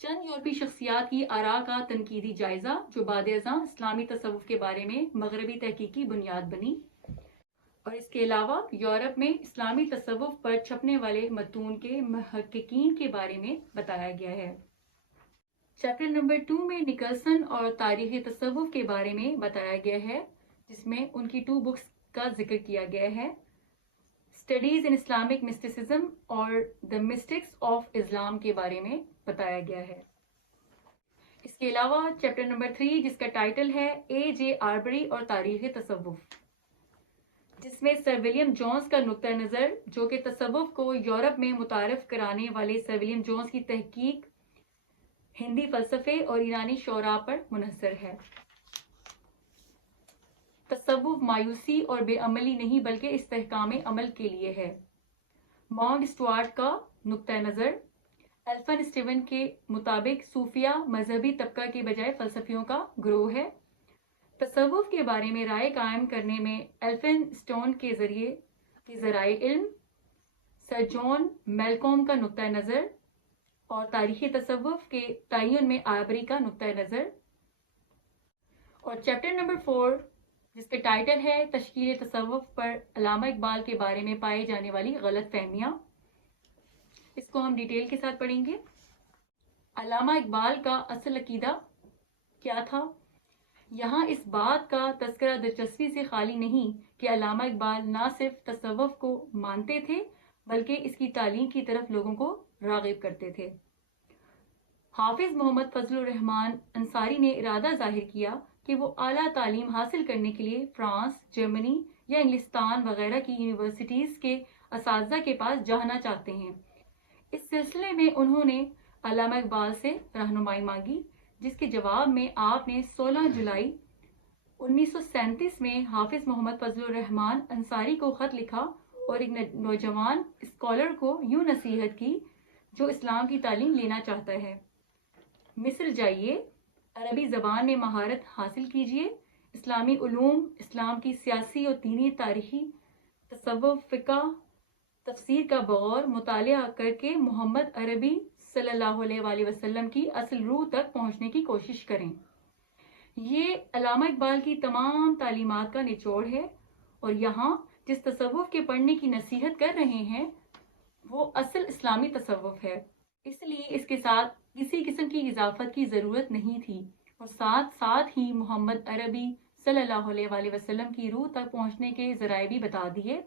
چند یورپی شخصیات کی آراء کا تنقیدی جائزہ جو بعد ازاں اسلامی تصوف کے بارے میں مغربی تحقیقی بنیاد بنی، اور اس کے علاوہ یورپ میں اسلامی تصوف پر چھپنے والے متون کے محققین کے بارے میں بتایا گیا ہے۔ چیپٹر نمبر 2 میں نکلسن اور تاریخ تصوف کے بارے میں بتایا گیا ہے، جس میں ان کی 2 بکس کا ذکر کیا گیا ہے، اسٹڈیز ان اسلامک مسٹسزم اور دا مسٹکس آف اسلام کے بارے میں بتایا گیا ہے۔ اس کے علاوہ چیپٹر نمبر 3 جس کا ٹائٹل ہے اے جے آربری اور تاریخ تصوف، جس میں سر ولیم جونز کا نقطہ نظر جو کہ تصوف کو یورپ میں متعارف کرانے والے سر ولیم جونز کی تحقیق ہندی فلسفے اور ایرانی شعراء پر منحصر ہے۔ تصوف مایوسی اور بے عملی نہیں بلکہ استحکام عمل کے لیے ہے۔ مونگ اسٹوارٹ کا نقطہ نظر ایلفن اسٹیون کے مطابق صوفیہ مذہبی طبقہ کے بجائے فلسفیوں کا گروہ ہے۔ تصوف کے بارے میں رائے قائم کرنے میں ایلفن اسٹون کے ذریعے کے ذرائع علم، سر جان میلکوم کا نقطہ نظر اور تاریخی تصوف کے تعین میں آربری کا نقطہ نظر، اور چیپٹر نمبر 4 جس کا ٹائٹل ہے تشکیل تصوف پر علامہ اقبال کے بارے میں پائی جانے والی غلط فہمیاں، اس کو ہم ڈیٹیل کے ساتھ پڑھیں گے۔ علامہ اقبال کا اصل عقیدہ کیا تھا؟ یہاں اس بات کا تذکرہ دلچسپی سے خالی نہیں کہ علامہ اقبال نہ صرف تصوف کو مانتے تھے بلکہ اس کی تعلیم کی طرف لوگوں کو راغب کرتے تھے۔ حافظ محمد فضل الرحمن انصاری نے ارادہ ظاہر کیا کہ وہ اعلیٰ تعلیم حاصل کرنے کے لیے فرانس، جرمنی یا انگلستان وغیرہ کی یونیورسٹیز کے اساتذہ کے پاس جانا چاہتے ہیں۔ اس سلسلے میں انہوں نے علامہ اقبال سے رہنمائی مانگی، جس کے جواب میں آپ نے 16 جولائی 1937 میں حافظ محمد فضل الرحمن انصاری کو خط لکھا اور ایک نوجوان اسکالر کو یوں نصیحت کی جو اسلام کی تعلیم لینا چاہتا ہے: مصر جائیے، عربی زبان میں مہارت حاصل کیجیے، اسلامی علوم، اسلام کی سیاسی اور دینی تاریخی، تصوف، فقہ، تفسیر کا بغور مطالعہ کر کے محمد عربی صلی اللہ علیہ وآلہ وسلم کی اصل روح تک پہنچنے کی کوشش کریں۔ یہ علامہ اقبال کی تمام تعلیمات کا نچوڑ ہے، اور یہاں جس تصوف کے پڑھنے کی نصیحت کر رہے ہیں وہ اصل اسلامی تصوف ہے، اس لیے اس کے ساتھ کسی قسم کی اضافت کی ضرورت نہیں تھی، اور ساتھ ہی محمد عربی صلی اللہ علیہ وآلہ وسلم کی روح تک پہنچنے کے ذرائع بھی بتا دیے،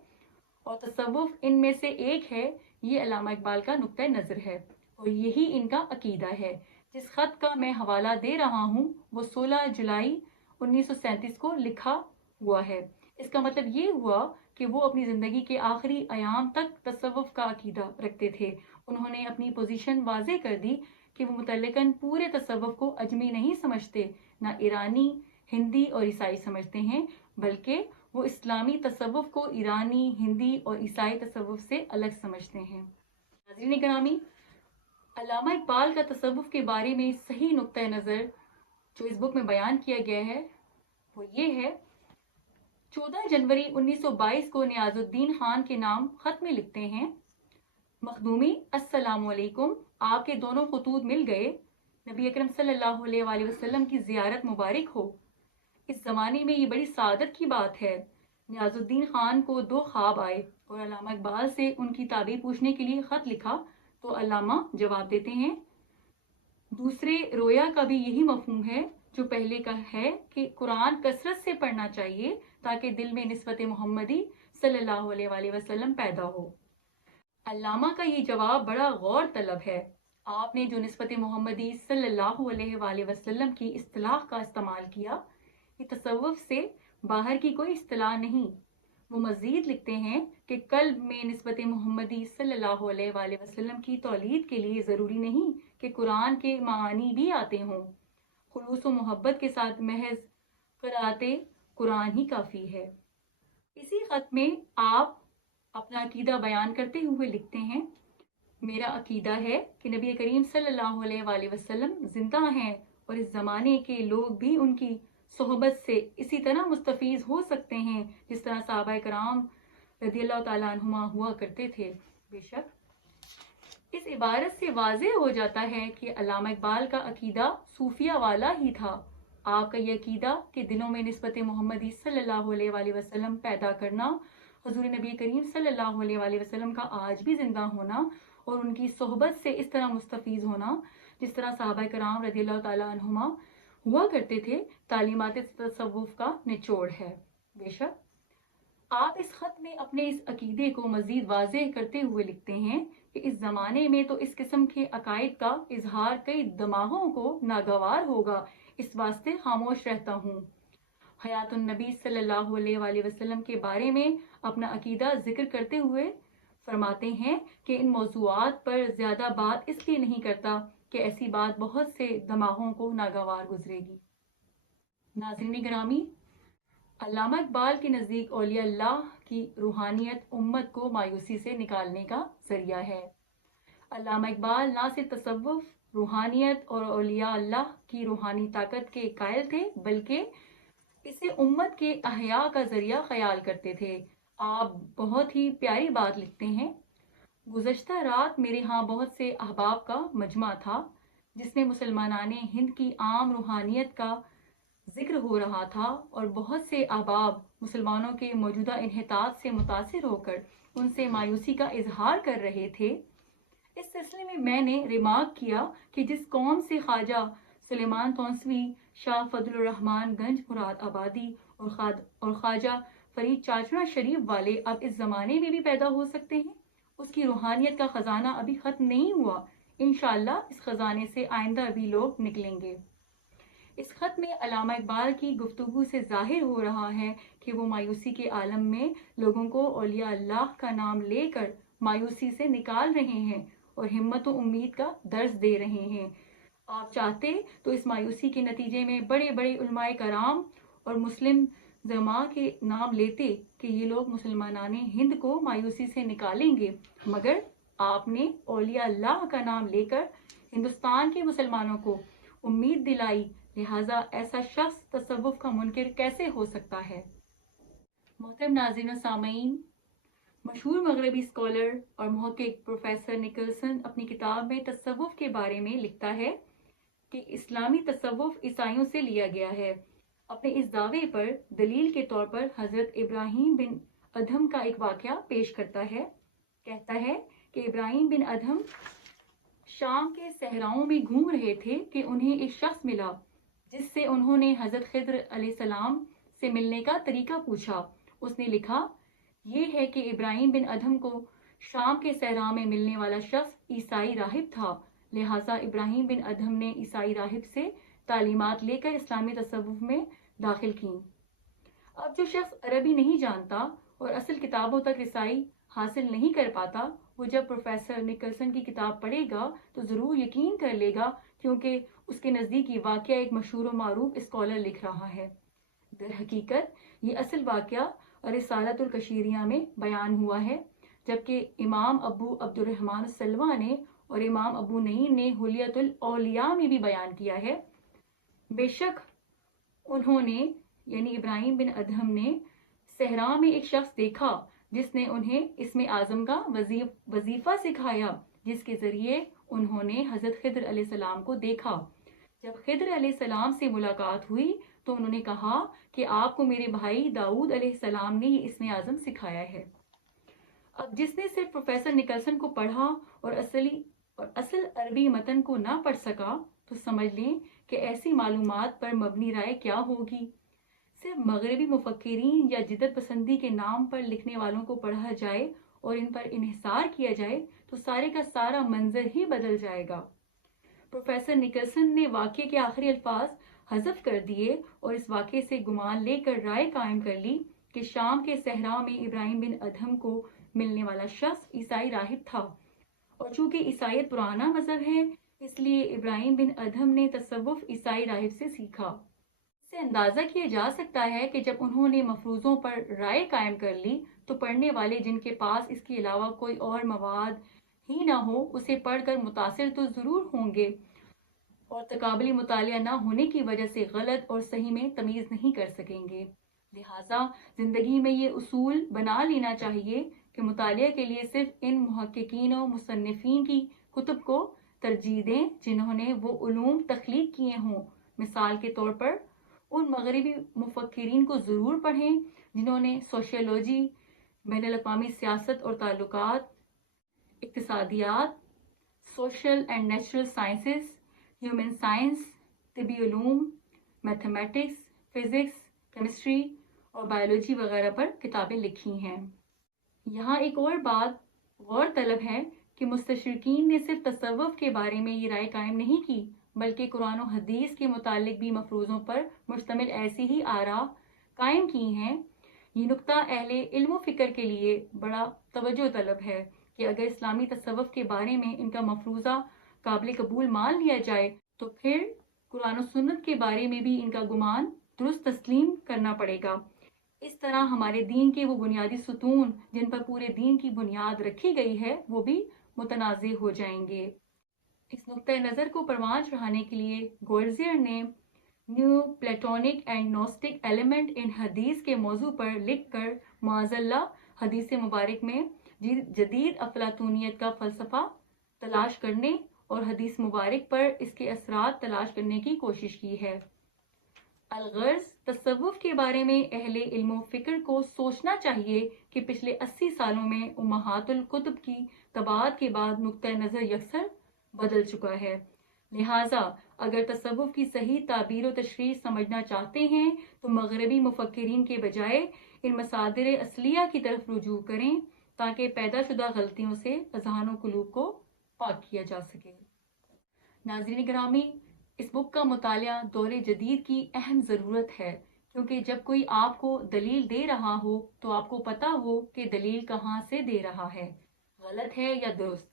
اور تصوف ان میں سے ایک ہے۔ یہ علامہ اقبال کا نقطہ نظر ہے اور یہی ان کا عقیدہ ہے۔ جس خط کا میں حوالہ دے رہا ہوں وہ 16 جولائی 1937 کو لکھا ہوا ہے۔ اس کا مطلب یہ ہوا کہ وہ اپنی زندگی کے آخری ایام تک تصوف کا عقیدہ رکھتے تھے۔ انہوں نے اپنی پوزیشن واضح کر دی کہ وہ متعلقاً پورے تصوف کو اجمی نہیں سمجھتے، نہ ایرانی، ہندی اور عیسائی سمجھتے ہیں، بلکہ وہ اسلامی تصوف کو ایرانی، ہندی اور عیسائی تصوف سے الگ سمجھتے ہیں۔ ناظرین گرامی، علامہ اقبال کا تصوف کے بارے میں صحیح نقطہ نظر جو اس بک میں بیان کیا گیا ہے وہ یہ ہے: 14 جنوری 1922 کو نیاز الدین خان کے نام خط میں لکھتے ہیں: مخدومی، السلام علیکم، آپ کے دونوں خطوط مل گئے، نبی اکرم صلی اللہ علیہ وآلہ وسلم کی زیارت مبارک ہو۔ اس زمانے میں یہ بڑی سعادت کی بات ہے۔ نیاز الدین خان کو 2 خواب آئے اور علامہ اقبال سے ان کی تعبیر پوچھنے کے لیے خط لکھا تو علامہ جواب دیتے ہیں: دوسرے رویا کا بھی یہی مفہوم ہے جو پہلے کا ہے کہ قرآن کثرت سے پڑھنا چاہیے تاکہ دل میں نسبت محمدی صلی اللہ علیہ وآلہ وسلم پیدا ہو۔ علامہ کا یہ جواب بڑا غور طلب ہے۔ آپ نے جو نسبت محمدی صلی اللہ علیہ وآلہ وسلم کی اصطلاح کا استعمال کیا، یہ تصوف سے باہر کی کوئی اصطلاح نہیں۔ وہ مزید لکھتے ہیں کہ قلب میں نسبت محمدی صلی اللہ علیہ وآلہ وسلم کی تولید کے لیے ضروری نہیں کہ قرآن کے معانی بھی آتے ہوں، خلوص و محبت کے ساتھ محض قرأت قرآن ہی کافی ہے۔ اسی خط میں آپ اپنا عقیدہ بیان کرتے ہوئے لکھتے ہیں: میرا عقیدہ ہے کہ نبی کریم صلی اللہ علیہ وآلہ وسلم زندہ ہیں اور اس زمانے کے لوگ بھی ان کی صحبت سے اسی طرح مستفیض ہو سکتے ہیں جس طرح صحابہ کرام رضی اللہ تعالیٰ عنہما ہوا کرتے تھے۔ بے شک اس عبارت سے واضح ہو جاتا ہے کہ علامہ اقبال کا عقیدہ صوفیہ والا ہی تھا۔ آپ کا یہ عقیدہ کہ دلوں میں نسبت محمدی صلی اللہ علیہ وآلہ وسلم پیدا کرنا، حضور نبی کریم صلی اللہ علیہ وآلہ وسلم کا آج بھی زندہ ہونا اور ان کی صحبت سے اس طرح مستفیض ہونا جس طرح صحابہ کرام رضی اللہ تعالیٰ عنہما ہوا کرتے تھے، تعلیمات تصوف کا نچوڑ ہے۔ بے شک آپ اس خط میں اپنے اس عقیدے کو مزید واضح کرتے ہوئے لکھتے ہیں کہ اس زمانے میں تو اس قسم کے عقائد کا اظہار کئی دماغوں کو ناگوار ہوگا، اس واسطے خاموش رہتا ہوں۔ حیات النبی صلی اللہ علیہ وآلہ وسلم کے بارے میں اپنا عقیدہ ذکر کرتے ہوئے فرماتے ہیں کہ ان موضوعات پر زیادہ بات اس لیے نہیں کرتا کہ ایسی بات بہت سے دماغوں کو ناگوار گزرے گی۔ ناظرین گرامی، علامہ اقبال کے نزدیک اولیاء اللہ کی روحانیت امت کو مایوسی سے نکالنے کا ذریعہ ہے۔ علامہ اقبال نہ صرف تصوف، روحانیت اور اولیاء اللہ کی روحانی طاقت کے قائل تھے بلکہ اسے امت کے احیاء کا ذریعہ خیال کرتے تھے۔ آپ بہت ہی پیاری بات لکھتے ہیں، گزشتہ رات میرے ہاں بہت سے احباب کا مجمع تھا جس میں مسلمانان ہند کی عام روحانیت کا ذکر ہو رہا تھا اور بہت سے احباب مسلمانوں کے موجودہ انحطاط سے متاثر ہو کر ان سے مایوسی کا اظہار کر رہے تھے۔ اس سلسلے میں نے ریمارک کیا کہ جس قوم سے خواجہ سلیمان تونسوی، شاہ فضل الرحمن گنج مراد آبادی اور خواجہ فرید چاچڑا شریف والے اب اس زمانے میں بھی پیدا ہو سکتے ہیں، اس کی روحانیت کا خزانہ ابھی ختم نہیں ہوا۔ انشاءاللہ اس خزانے سے آئندہ بھی لوگ نکلیں گے۔ اس خط میں علامہ اقبال کی گفتگو سے ظاہر ہو رہا ہے کہ وہ مایوسی کے عالم میں لوگوں کو اولیاء اللہ کا نام لے کر مایوسی سے نکال رہے ہیں اور ہمت و امید کا درس دے رہے ہیں۔ آپ چاہتے تو اس مایوسی کے نتیجے میں بڑے بڑے علماء کرام اور مسلم زعماء کے نام لیتے کہ یہ لوگ مسلمانان ہند کو مایوسی سے نکالیں گے، مگر آپ نے اولیاء اللہ کا نام لے کر ہندوستان کے مسلمانوں کو امید دلائی، لہٰذا ایسا شخص تصوف کا منکر کیسے ہو سکتا ہے؟ محترم ناظرین و سامعین، مشہور مغربی اسکالر اور محقق پروفیسر نکلسن اپنی کتاب میں تصوف کے بارے میں لکھتا ہے کہ اسلامی تصوف عیسائیوں سے لیا گیا ہے۔ اپنے اس دعوے پر دلیل کے طور پر حضرت ابراہیم بن ادہم کا ایک واقعہ پیش کرتا ہے۔ کہتا ہے کہ ابراہیم بن ادہم شام کے صحراؤں میں گھوم رہے تھے کہ انہیں ایک شخص ملا جس سے انہوں نے حضرت خضر علیہ السلام سے ملنے کا طریقہ پوچھا۔ اس نے لکھا، یہ ہے کہ ابراہیم بن ادہم کو شام کے صحرا میں ملنے والا شخص عیسائی راہب تھا، لہٰذا ابراہیم بن ادہم نے عیسائی راہب سے تعلیمات لے کر اسلامی تصوف میں داخل کیں۔ اب جو شخص عربی نہیں جانتا اور اصل کتابوں تک رسائی حاصل نہیں کر پاتا، وہ جب پروفیسر نکلسن کی کتاب پڑھے گا تو ضرور یقین کر لے گا، کیونکہ اس کے نزدیک یہ واقعہ ایک مشہور و معروف اسکالر لکھ رہا ہے۔ در حقیقت یہ اصل واقعہ رسالۃ الکشیریہ میں بیان ہوا ہے، جبکہ امام ابو عبد الرحمن السلوی نے اور امام ابو نعیم نے حلیۃ الاولیاء میں بھی بیان کیا ہے۔ بے شک انہوں نے یعنی ابراہیم بن ادہم نے صحرا میں ایک شخص دیکھا جس نے انہیں اسم اعظم کا وظیفہ سکھایا، جس کے ذریعے انہوں نے حضرت خضر علیہ السلام کو دیکھا۔ جب خضر علیہ السلام سے ملاقات ہوئی تو انہوں نے کہا کہ آپ کو میرے بھائی داؤد علیہ السلام نے یہ اسم اعظم سکھایا ہے۔ اب جس نے صرف پروفیسر نکلسن کو پڑھا اور اصل عربی متن کو نہ پڑھ سکا تو سمجھ لیں کہ ایسی معلومات پر مبنی رائے کیا ہوگی۔ صرف مغربی مفکرین یا جدت پسندی کے نام پر لکھنے والوں کو پڑھا جائے اور ان پر انحصار کیا جائے تو سارے کا سارا منظر ہی بدل جائے گا۔ پروفیسر نکلسن نے واقعے کے آخری الفاظ حذف کر دیے اور اس واقعے سے گمان لے کر رائے قائم کر لی کہ شام کے صحرا میں ابراہیم بن ادہم کو ملنے والا شخص عیسائی راہب تھا، اور چونکہ عیسائیت پرانا مذہب ہے اس لیے ابراہیم بن ادہم نے تصوف عیسائی راہب سے سیکھا۔ اس سے اندازہ کیا جا سکتا ہے کہ جب انہوں نے مفروضوں پر رائے قائم کر لی تو پڑھنے والے جن کے پاس اس کے علاوہ کوئی اور مواد ہی نہ ہو اسے پڑھ کر متاثر تو ضرور ہوں گے، اور تقابلی مطالعہ نہ ہونے کی وجہ سے غلط اور صحیح میں تمیز نہیں کر سکیں گے۔ لہٰذا زندگی میں یہ اصول بنا لینا چاہیے کہ مطالعہ کے لیے صرف ان محققین و مصنفین کی کتب کو ترجیح دیں جنہوں نے وہ علوم تخلیق کیے ہوں۔ مثال کے طور پر ان مغربی مفکرین کو ضرور پڑھیں جنہوں نے سوشیولوجی، بین الاقوامی سیاست اور تعلقات، اقتصادیات، social and natural sciences, human science, طبی علوم، میتھمیٹکس، فزکس، کیمسٹری اور بایولوجی وغیرہ پر کتابیں لکھی ہیں۔ یہاں ایک اور بات غور طلب ہے کہ مستشرقین نے صرف تصوف کے بارے میں یہ رائے قائم نہیں کی، بلکہ قرآن و حدیث کے متعلق بھی مفروضوں پر مشتمل ایسی ہی آراء قائم کی ہیں۔ یہ نقطہ اہل علم و فکر کے لیے بڑا توجہ طلب ہے کہ اگر اسلامی تصوف کے بارے میں ان کا مفروضہ قابل قبول مان لیا جائے تو پھر قرآن و سنت کے بارے میں بھی ان کا گمان درست تسلیم کرنا پڑے گا۔ اس طرح ہمارے دین کے وہ بنیادی ستون جن پر پورے دین کی بنیاد رکھی گئی ہے وہ بھی متنازع ہو جائیں گے۔ اس نقطۂ نظر کو پروان چڑھانے کے لیے گولڈزیئر نے neo Platonic and Gnostic element in حدیث کے موضوع پر لکھ کر معاذ اللہ حدیث مبارک میں جدید افلاطونیت کا فلسفہ تلاش کرنے اور حدیث مبارک پر اس کے اثرات تلاش کرنے کی کوشش کی ہے۔ الغرض تصوف کے بارے میں اہل علم و فکر کو سوچنا چاہیے کہ پچھلے 80 سالوں میں امہات الکتب کی طباعت کے بعد نقطۂ نظر یکسر بدل چکا ہے۔ لہٰذا اگر تصوف کی صحیح تعبیر و تشریح سمجھنا چاہتے ہیں تو مغربی مفکرین کے بجائے ان مصادر اصلیہ کی طرف رجوع کریں تاکہ پیدا شدہ غلطیوں سے اذہان و قلوب کو پاک کیا جا سکے۔ ناظرین گرامی، اس بک کا مطالعہ دور جدید کی اہم ضرورت ہے، کیونکہ جب کوئی آپ کو دلیل دے رہا ہو تو آپ کو پتہ ہو کہ دلیل کہاں سے دے رہا ہے، غلط ہے یا درست۔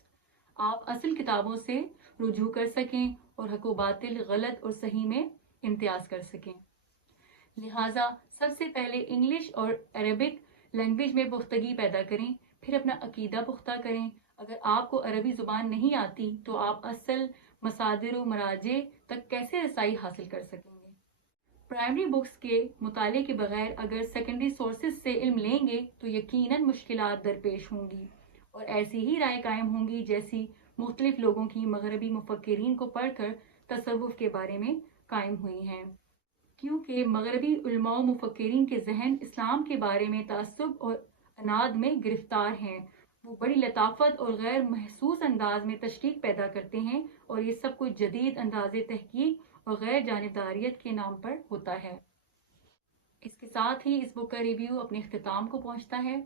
آپ اصل کتابوں سے رجوع کر سکیں اور حق و باطل، غلط اور صحیح میں امتیاز کر سکیں۔ لہٰذا سب سے پہلے انگلش اور عربک لینگویج میں پختگی پیدا کریں، پھر اپنا عقیدہ پختہ کریں۔ اگر آپ کو عربی زبان نہیں آتی تو آپ اصل مصادر و مراجع تک کیسے رسائی حاصل کر سکیں گے؟ پرائمری بکس کے مطالعے کے بغیر اگر سیکنڈری سورسز سے علم لیں گے تو یقیناً مشکلات درپیش ہوں گی، اور ایسی ہی رائے قائم ہوں گی جیسی مختلف لوگوں کی مغربی مفکرین کو پڑھ کر تصوف کے بارے میں قائم ہوئی ہیں، کیونکہ مغربی علماء و مفکرین کے ذہن اسلام کے بارے میں تعصب اور عناد میں گرفتار ہیں۔ وہ بڑی لطافت اور غیر محسوس انداز میں تشکیک پیدا کرتے ہیں، اور یہ سب کچھ جدید انداز تحقیق اور غیر جانبداریت کے نام پر ہوتا ہے۔ اس کے ساتھ ہی اس بک کا ریویو اپنے اختتام کو پہنچتا ہے۔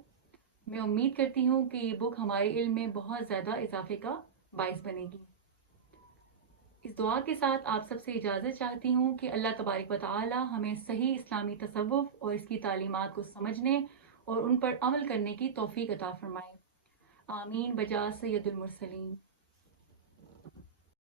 میں امید کرتی ہوں کہ یہ بک ہمارے علم میں بہت زیادہ اضافے کا باعث بنے گی۔ اس دعا کے ساتھ آپ سب سے اجازت چاہتی ہوں کہ اللہ تبارک و تعالی ہمیں صحیح اسلامی تصوف اور اس کی تعلیمات کو سمجھنے اور ان پر عمل کرنے کی توفیق عطا فرمائے۔ آمین بجا سید المرسلین۔